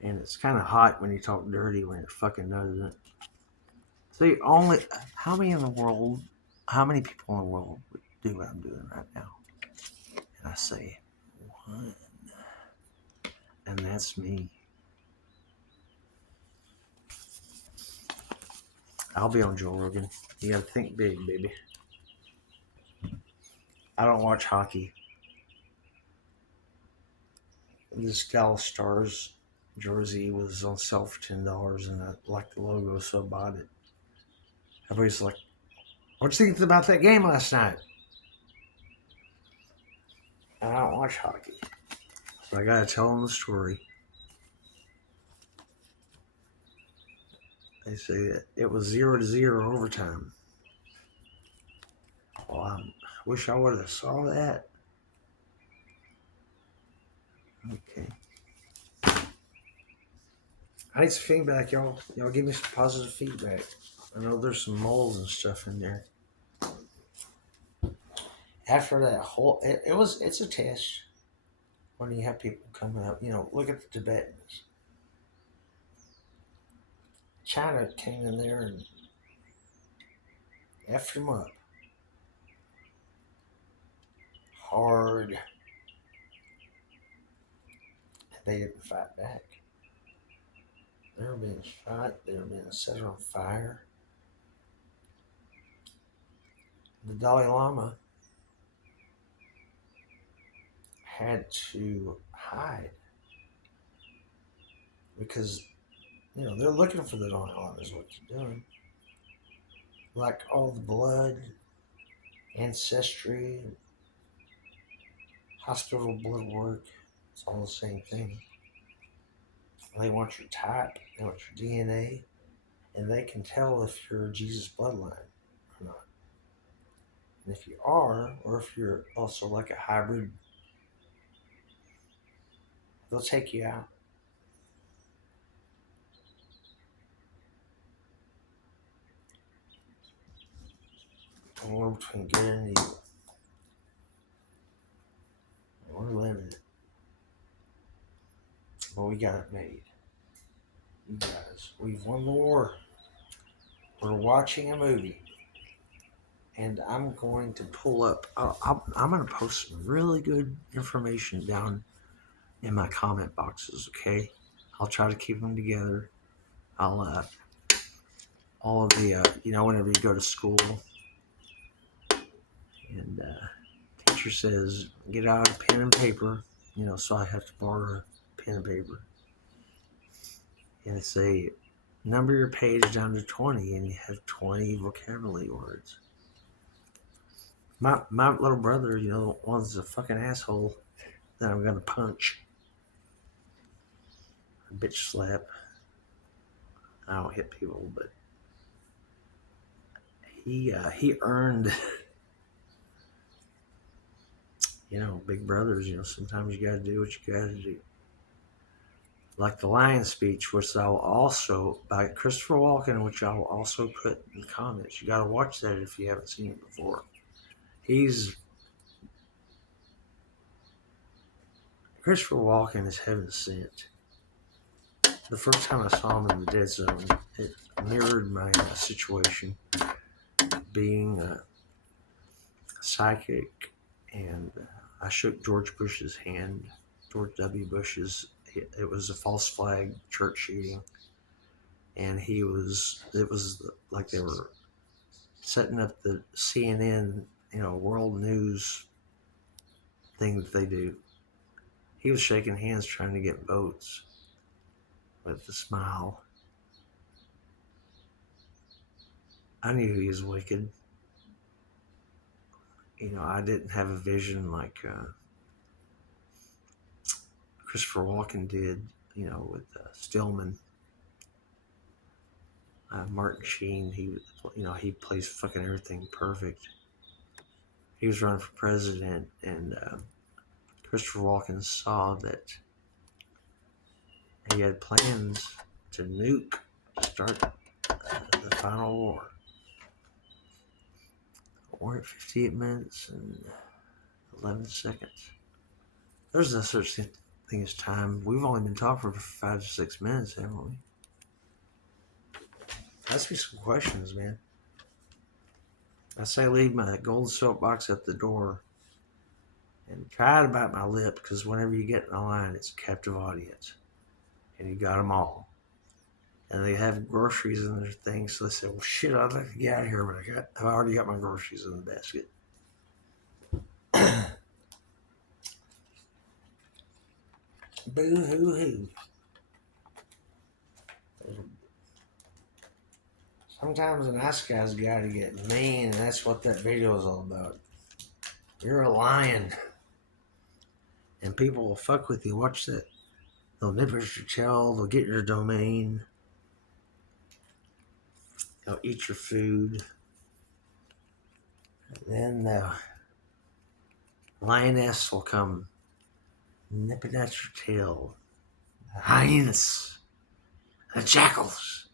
And it's kind of hot when you talk dirty when it fucking doesn't. See, how many people in the world would do what I'm doing right now? And I say, one. And that's me. I'll be on Joe Rogan. You gotta think big, baby. I don't watch hockey. This Dallas Stars jersey was on sale for $10, and I liked the logo, so I bought it. Everybody's like, "What you think about that game last night?" And I don't watch hockey, so I gotta tell them the story. They say that it was 0-0 overtime. Well, I wish I would have saw that. Okay. I need some feedback, y'all. Y'all give me some positive feedback. I know there's some moles and stuff in there. After that whole, it's a test when you have people coming up. You know, look at the Tibetans. China came in there and effed them up hard. They didn't fight back. They were being shot. They were being set on fire. The Dalai Lama had to hide because they're looking for the Dalai Lama is what they're doing. Like all the blood, ancestry, hospital blood work, it's all the same thing. They want your type, they want your DNA, and they can tell if you're Jesus bloodline or not. And if you are, or if you're also like a hybrid, they'll take you out. And we're between good and evil. And we're limited. But we got it made. You guys, we've won the war. We're watching a movie. And I'm going to pull up, I'm going to post some really good information down in my comment boxes, okay? I'll try to keep them together. I'll, all of the, whenever you go to school and teacher says, get out a pen and paper, so I have to borrow a pen and paper. And it's a number your page down to 20 and you have 20 vocabulary words. My little brother, one's a fucking asshole that I'm going to punch. Bitch slap. I don't hit people, but he earned, big brothers. Sometimes you got to do what you got to do. Like the Lion speech, which I'll also by Christopher Walken, which I'll also put in the comments. You got to watch that if you haven't seen it before. Christopher Walken is heaven sent. The first time I saw him in the Dead Zone, it mirrored my situation, being a psychic, and I shook George Bush's hand. George W. Bush's. It was a false flag church shooting, and it was like they were setting up the CNN, world news thing that they do. He was shaking hands trying to get votes with a smile. I knew he was wicked. I didn't have a vision like Christopher Walken did, with Stillman. Martin Sheen, he plays fucking everything perfect. He was running for president, and Christopher Walken saw that he had plans to nuke, start the final war. We're at 58 minutes and 11 seconds. There's no such thing as time. We've only been talking for 5 to 6 minutes, haven't we? Ask me some questions, man. I say leave my gold soapbox at the door and try to bite my lip, because whenever you get in a line, it's a captive audience. And you got them all. And they have groceries in their things, so they say, well, shit, I'd like to get out of here, but I've already got my groceries in the basket. Boo-hoo-hoo. Sometimes a nice guy's got to get mean, and that's what that video is all about. You're a lion. And people will fuck with you. Watch that. They'll nip at your tail. They'll get your domain. They'll eat your food. And then the lioness will come nipping at your tail. The hyenas, the jackals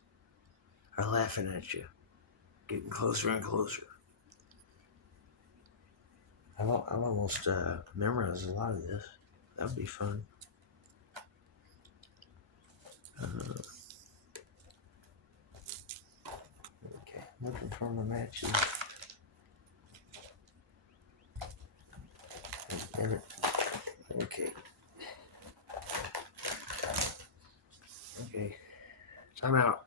are laughing at you, getting closer and closer. I've almost memorized a lot of this. That would be fun. Okay, looking for my matches. Damn it. Okay. Okay. Time out.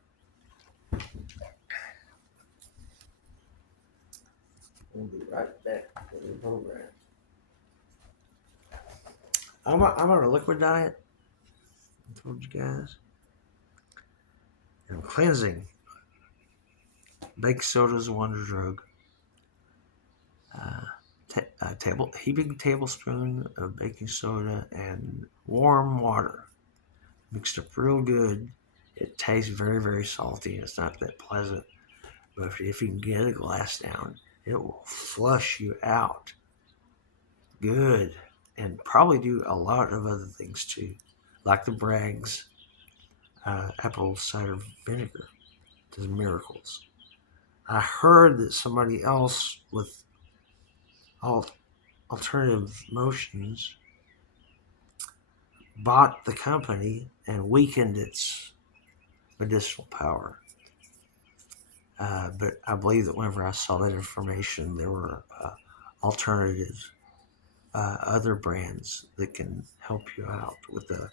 We'll be right back with the program. I'm on a liquid diet. I told you guys. and cleansing. Baking soda is a wonder drug. Heaping tablespoon of baking soda and warm water mixed up real good. It tastes very, very salty. It's not that pleasant, but if you can get a glass down, it will flush you out good, and probably do a lot of other things too, like the Bragg's apple cider vinegar does miracles. I heard that somebody else with alternative motions bought the company and weakened its medicinal power. But I believe that whenever I saw that information, there were alternatives, other brands that can help you out with the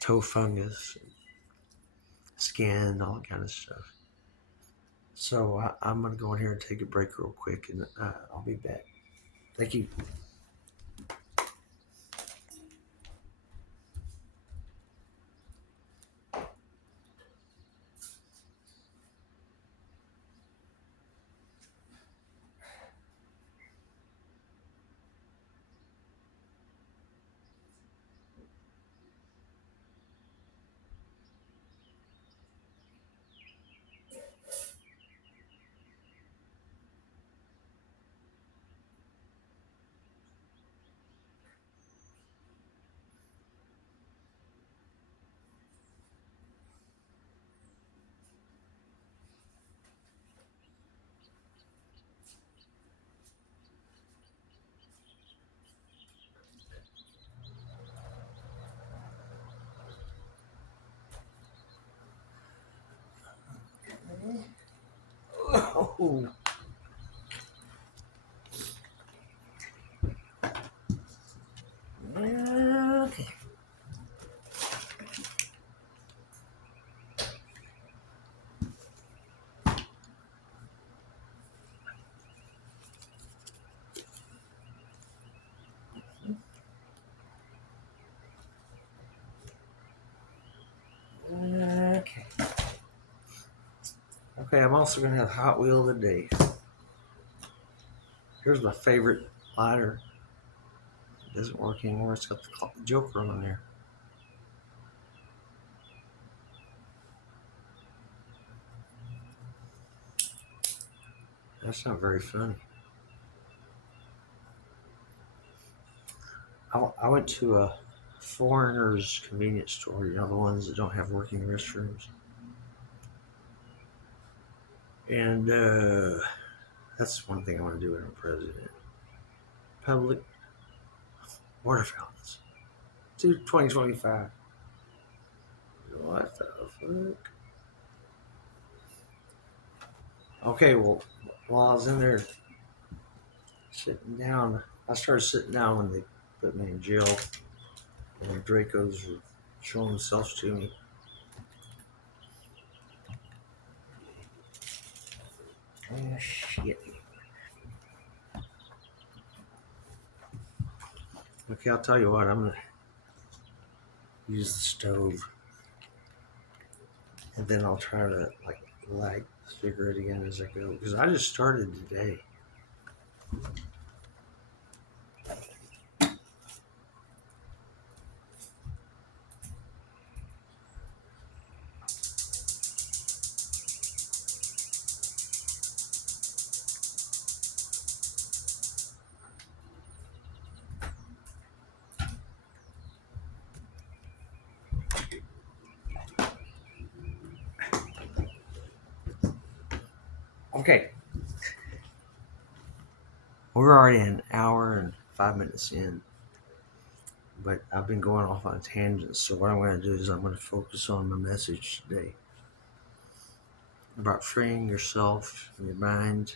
toe fungus, skin, all that kind of stuff. So I'm going to go in here and take a break real quick, and I'll be back. Thank you. Oh. Okay. Okay. Okay, I'm also going to have Hot Wheel of the Day. Here's my favorite lighter. It doesn't work anymore. It's got the Joker on there. That's not very funny. I went to a foreigner's convenience store, you know, the ones that don't have working restrooms. And that's one thing I want to do when I'm president. Public water fountains. 2025. What the fuck? Okay, well, while I was in there sitting down, I started sitting down when they put me in jail. And the Dracos were showing themselves to me. Oh, shit. Okay, I'll tell you what, I'm going to use the stove. And then I'll try to, like, light the cigarette again as I go. Because I just started today. Okay. We're already an hour and 5 minutes in. But I've been going off on tangents. So what I'm going to do is I'm going to focus on my message today. About freeing yourself and your mind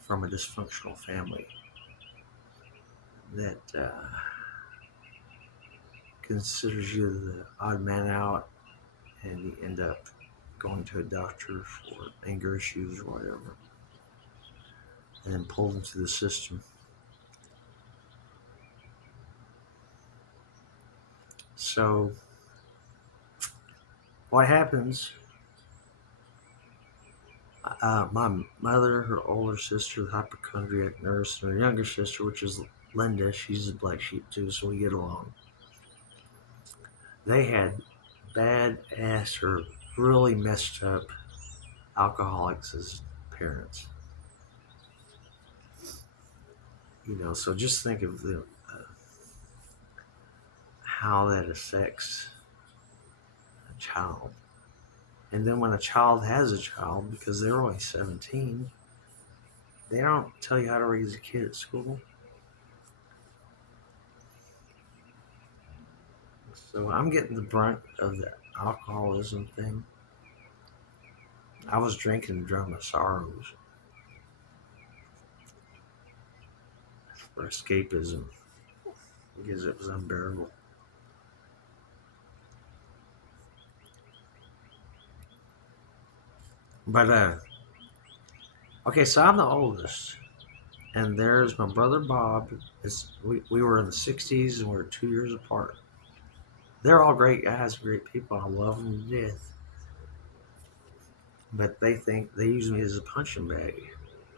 from a dysfunctional family that considers you the odd man out, and you end up going to a doctor for anger issues or whatever, and then pulled into the system. So what happens, my mother, her older sister, the hypochondriac nurse, and her younger sister, which is Linda, she's a black sheep too, so we get along. They had bad ass or really messed up alcoholics as parents. So just think of how that affects a child. And then when a child has a child, because they're only 17, they don't tell you how to raise a kid at school. So I'm getting the brunt of the alcoholism thing. I was drinking to drown my sorrows for escapism because it was unbearable. But okay, so I'm the oldest, and there's my brother Bob. We were in the '60s and we were 2 years apart. They're all great guys, great people. I love them to death. But they think they use me as a punching bag,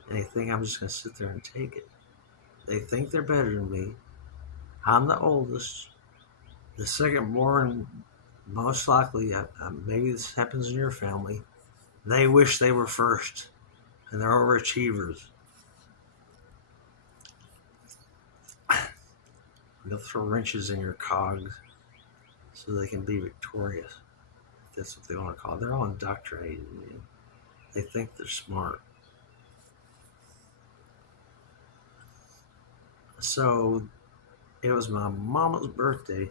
and they think I'm just gonna sit there and take it. They think they're better than me. I'm the oldest, the second born. Most likely, maybe this happens in your family. They wish they were first, and they're overachievers. They'll throw wrenches in your cogs so they can be victorious. If that's what they want to call it. They're all indoctrinated, man. They think they're smart. So it was my mama's birthday.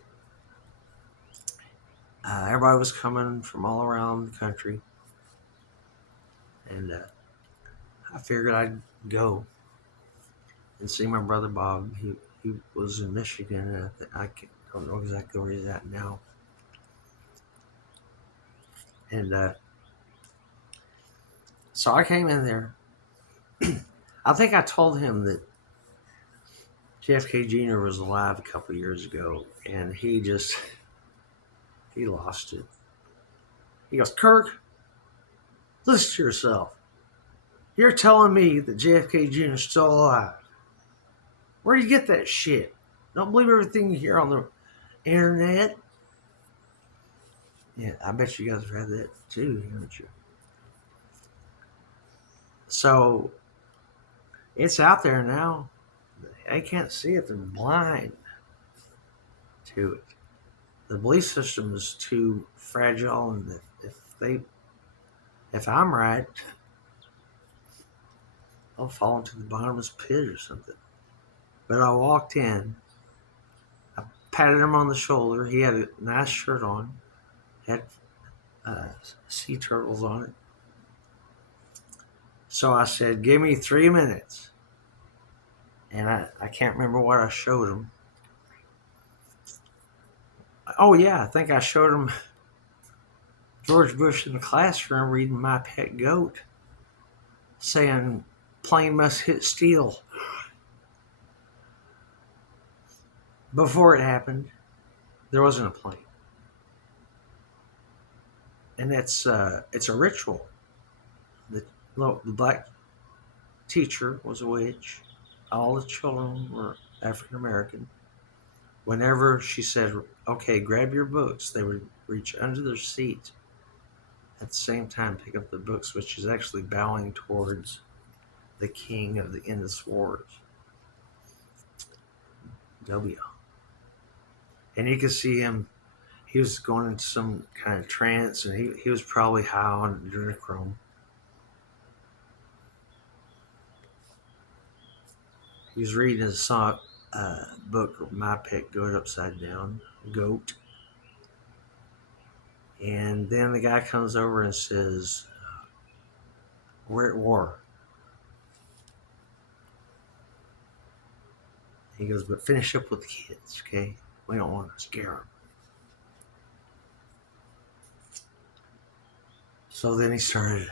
Everybody was coming from all around the country, and I figured I'd go and see my brother Bob. He was in Michigan, and don't know exactly where he's at now. And so I came in there. I think I told him that JFK Jr. was alive a couple years ago, and he lost it. He goes, Kirk, listen to yourself. You're telling me that JFK Jr. is still alive. Where do you get that shit? Don't believe everything you hear on the internet. Yeah, I bet you guys have had that too, haven't you? So it's out there now. They can't see it. They're blind to it. The belief system is too fragile, and if I'm right, I'll fall into the bottomless pit or something. But I walked in, I patted him on the shoulder. He had a nice shirt on, had sea turtles on it. So I said, give me 3 minutes. And I can't remember what I showed him. Oh, yeah, I think I showed him George Bush in the classroom reading My Pet Goat, saying, plane must hit steel. Before it happened, there wasn't a plane. And it's a ritual. The black teacher was a witch. All the children were African American. Whenever she said, okay, grab your books, they would reach under their seat at the same time pick up the books, which is actually bowing towards the king of the Indus Wars. W. And you could see him, he was going into some kind of trance, and he was probably high on adrenochrome. He was reading his book, My Pet Goat Upside Down, Goat. And then the guy comes over and says, we're at war. He goes, but finish up with the kids, okay? We don't want to scare them. So then he started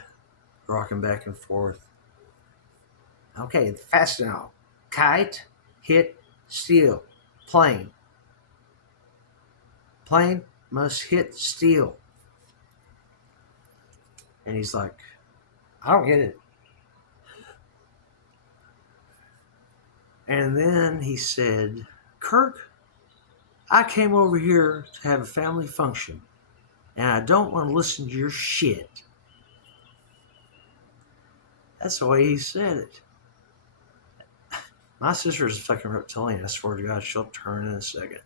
rocking back and forth. Okay, fast now. Kite, hit, steel. Plane. Plane must hit steel. And he's like, I don't get it. And then he said, Kirk, I came over here to have a family function, and I don't want to listen to your shit. That's the way he said it. My sister's a fucking reptilian. I swear to God, she'll turn in a second.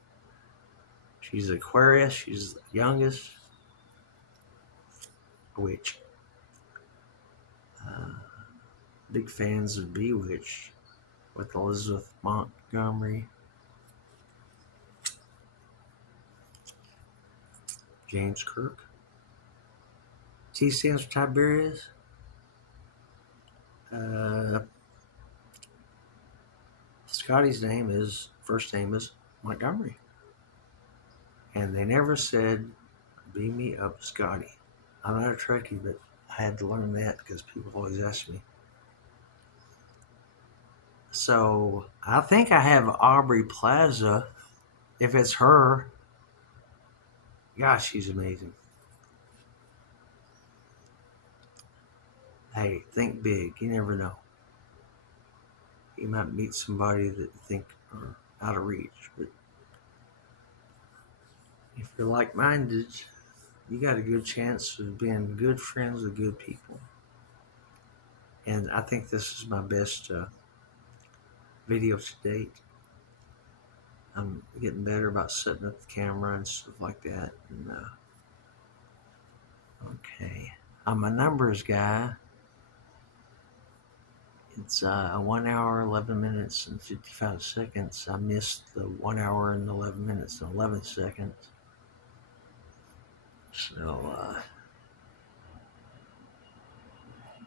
She's Aquarius. She's the youngest. Witch. Big fans of Bewitched with Elizabeth Montgomery. James Kirk. T stands for Tiberius. Scotty's first name is Montgomery. And they never said, beam me up, Scotty. I'm not a Trekkie, but I had to learn that because people always ask me. So I think I have Aubrey Plaza. If it's her, gosh, she's amazing. Hey, think big. You never know. You might meet somebody that you think are out of reach, but if you're like-minded, you got a good chance of being good friends with good people. And I think this is my best video to date. I'm getting better about setting up the camera and stuff like that. And, okay, I'm a numbers guy. It's 1 hour, 11 minutes, and 55 seconds. I missed the 1 hour and 11 minutes and 11 seconds. So,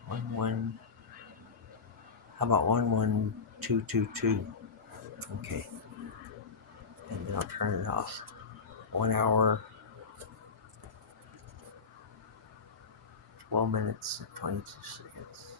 1 how about 11222? Okay, and then I'll turn it off. 1 hour, 12 minutes, and 22 seconds.